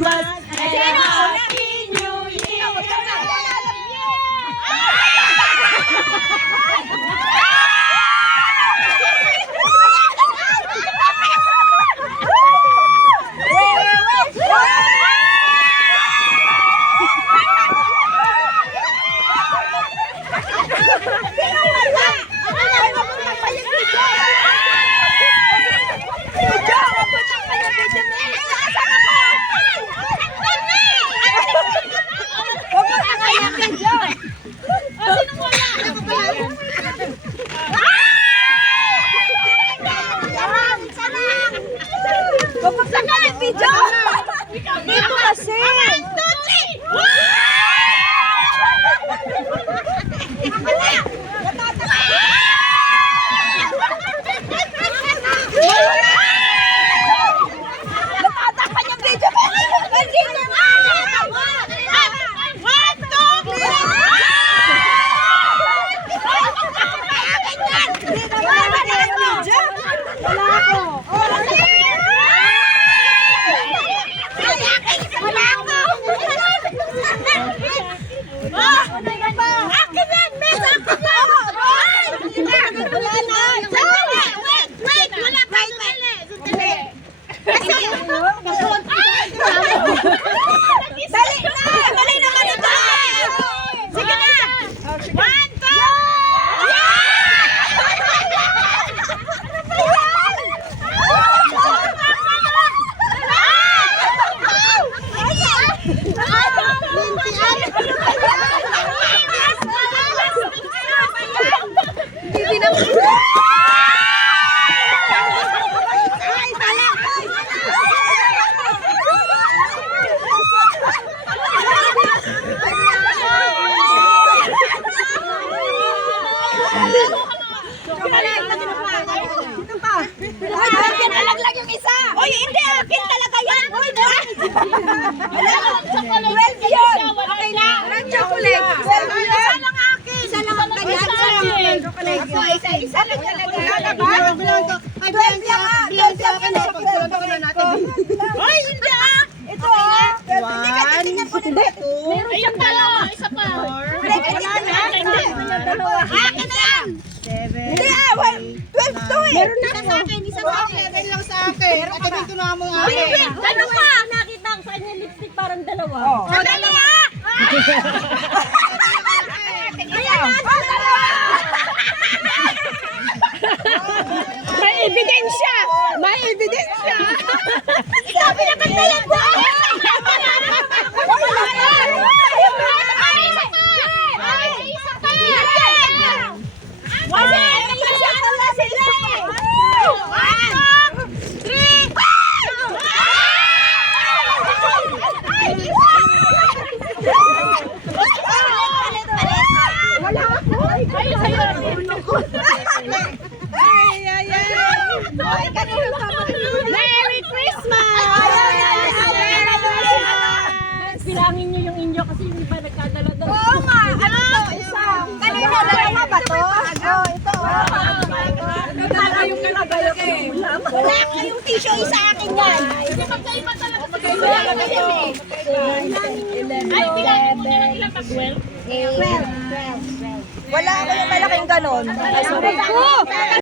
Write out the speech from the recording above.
Christmas and a Happy New Year! Bubuksan ka ng video! Dito kasi! Natatakpan yung video! Nandito nga! 1, 2, 3! Wala ako! Nalaglag yung isa! Uy, hindi! Akin talaga yan! Uy, 12 yun! Okay na! Walang chocolate! 12 yun! Isa lang akin! Isa lang ang ganyan! Isa lang talaga! 12 yan nga! 12 yan nga! Uy, hindi ah! Ito ah! Hindi ka titignan ko nila! Meron siyang dalawa! Isa pa! Akin na yan! Hindi ah! 12 to eh! Meron na sa akin! Isa sa akin! Isa lang sa akin! Ito na mo nga! Wait! Ano pa? Nakita ko sa kanya lipstick parang dalawa! Sa dalawa! May ebidensya! May ebidensya! Sabi na kantayan ko! Merry Christmas! Bilangin niyo yung inyo kasi hindi pa nagkadala doon. Oo nga! Ano to? Isa! Kanino? Dalawa ba to? Oo, ito. Wala yung kalabayo ko. Wala kayong tissue, isa akin yan. Hindi magkaiba talaga. Magkaiba talaga to. Ay, bilangin mo nila ilang pag 12? 12. Wala ako yung malaking ganon.